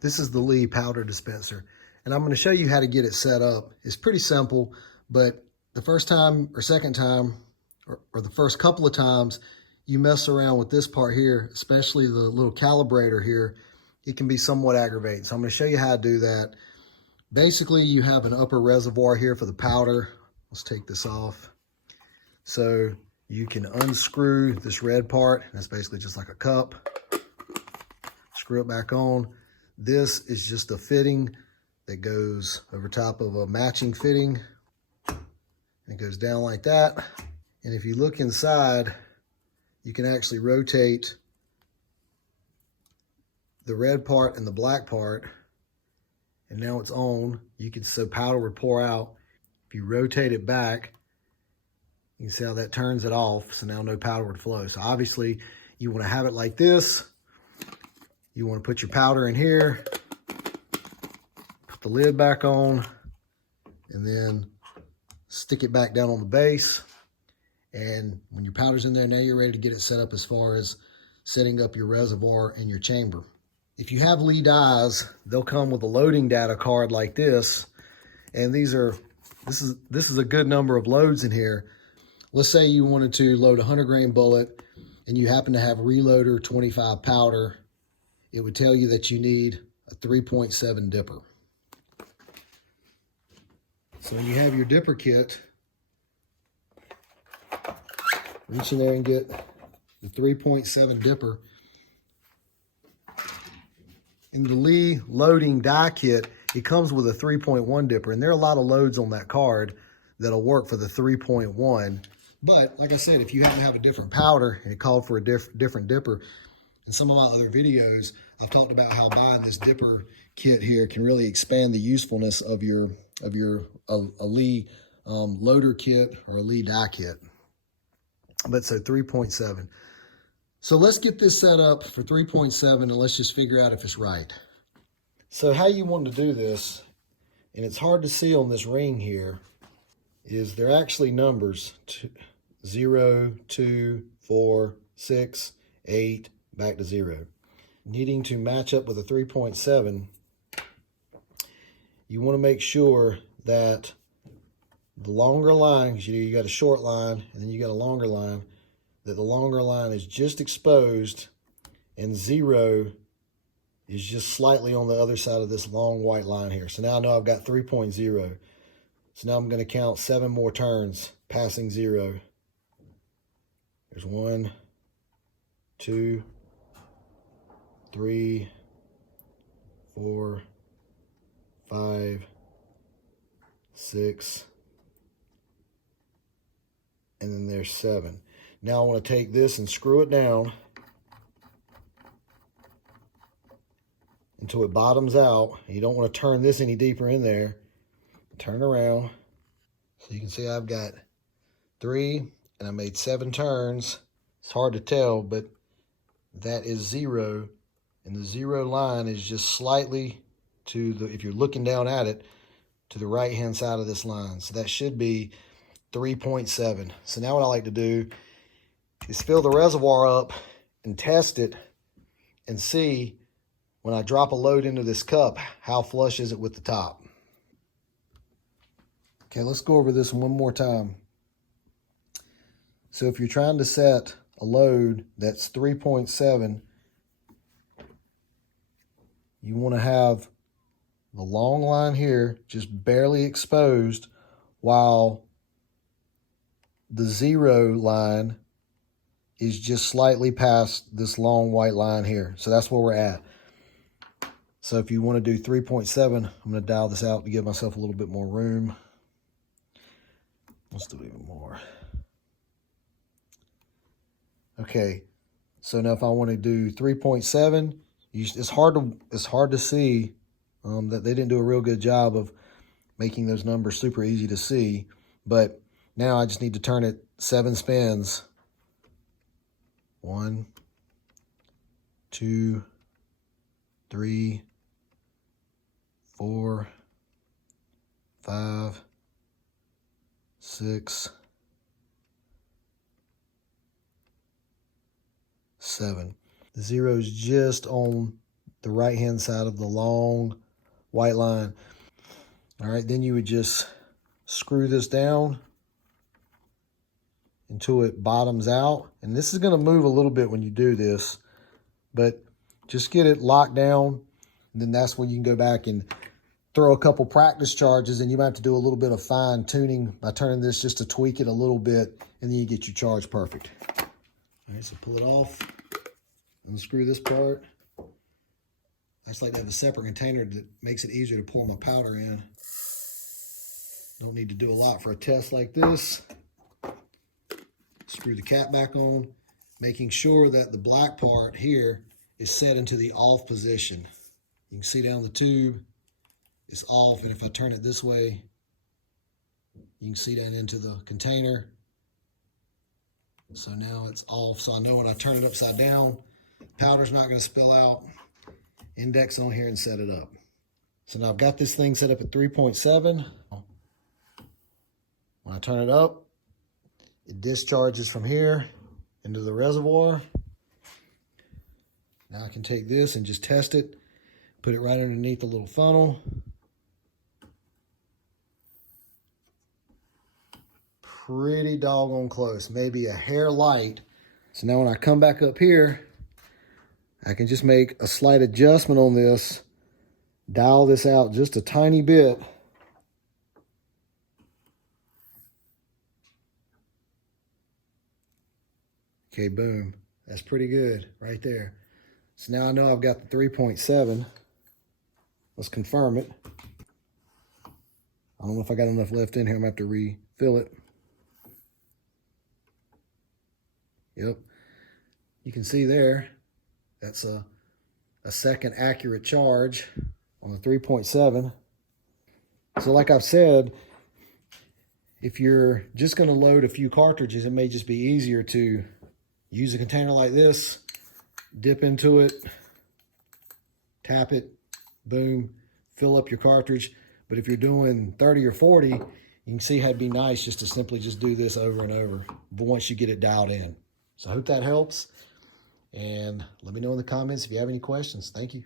This is the Lee powder dispenser, and I'm going to show you how to get it set up. It's pretty simple, but the first time or second time, or the first couple of times you mess around with this part here, especially the little calibrator here, it can be somewhat aggravating. So I'm going to show you how to do that. Basically, you have an upper reservoir here for the powder. Let's take this off. So you can unscrew this red part. That's basically just like a cup. Screw it back on. This is just a fitting that goes over top of a matching fitting. It goes down like that. And if you look inside, you can actually rotate the red part and the black part. And now it's on. So powder would pour out. If you rotate it back, you can see how that turns it off. So now no powder would flow. So obviously you want to have it like this. You want to put your powder in here, put the lid back on, and then stick it back down on the base. And when your powder's in there, now you're ready to get it set up as far as setting up your reservoir and your chamber. If you have Lee dies, they'll come with a loading data card like this. And this is a good number of loads in here. Let's say you wanted to load a 100 grain bullet and you happen to have reloader 25 powder. It would tell you that you need a 3.7 dipper. So when you have your dipper kit, reach in there and get the 3.7 dipper. In the Lee loading die kit, it comes with a 3.1 dipper, and there are a lot of loads on that card that'll work for the 3.1. But like I said, if you happen to have a different powder and it called for a different dipper, in some of my other videos, I've talked about how buying this dipper kit here can really expand the usefulness of your Lee loader kit or a Lee die kit. But so 3.7. So let's get this set up for 3.7 and let's just figure out if it's right. So how you want to do this, and it's hard to see on this ring here, is they're actually numbers: 0, 2, 4, 6, 8, back to 0. Needing to match up with a 3.7, you want to make sure that the longer line, because you got a short line and then you got a longer line, that the longer line is just exposed and 0 is just slightly on the other side of this long white line here. So now I know I've got 3.0. So now I'm going to count 7 more turns passing 0. There's 1, 2, 3, 4, 5, 6, and then there's 7. Now I want to take this and screw it down until it bottoms out. You don't want to turn this any deeper in there. Turn around. So you can see I've got 3 and I made 7 turns. It's hard to tell, but that is 0. And the 0 line is just slightly to the, if you're looking down at it, to the right hand side of this line. So that should be 3.7. So now what I like to do is fill the reservoir up and test it and see when I drop a load into this cup, how flush is it with the top. Okay, let's go over this one more time. So if you're trying to set a load that's 3.7, you want to have the long line here just barely exposed while the 0 line is just slightly past this long white line here. So that's where we're at. So if you want to do 3.7, I'm going to dial this out to give myself a little bit more room. Let's do even more. Okay, so now if I want to do 3.7, it's hard to see that they didn't do a real good job of making those numbers super easy to see. But now I just need to turn it 7 spins. 1, 2, 3, 4, 5, 6, 7. The 0's just on the right-hand side of the long white line. All right, then you would just screw this down until it bottoms out. And this is going to move a little bit when you do this, but just get it locked down. And then that's when you can go back and throw a couple practice charges, and you might have to do a little bit of fine tuning by turning this just to tweak it a little bit, and then you get your charge perfect. All right, so pull it off, unscrew this part. I just like to have a separate container that makes it easier to pour my powder in. Don't need to do a lot for a test like this. Screw the cap back on, making sure that the black part here is set into the off position. You can see down the tube, it's off, and if I turn it this way, you can see down into the container. So now it's off, so I know when I turn it upside down, powder's not gonna spill out. Index on here and set it up. So now I've got this thing set up at 3.7. When I turn it up, it discharges from here into the reservoir. Now I can take this and just test it, put it right underneath the little funnel. Pretty doggone close, maybe a hair light. So now when I come back up here, I can just make a slight adjustment on this, dial this out just a tiny bit. Okay, boom. That's pretty good right there. So now I know I've got the 3.7. Let's confirm it. I don't know if I got enough left in here. I'm going to have to refill it. Yep. You can see there, that's a second accurate charge on the 3.7. So like I've said, if you're just going to load a few cartridges, it may just be easier to use a container like this, dip into it, tap it, boom, fill up your cartridge. But if you're doing 30 or 40, you can see how it'd be nice just to simply just do this over and over, but once you get it dialed in. So I hope that helps. And let me know in the comments if you have any questions. Thank you.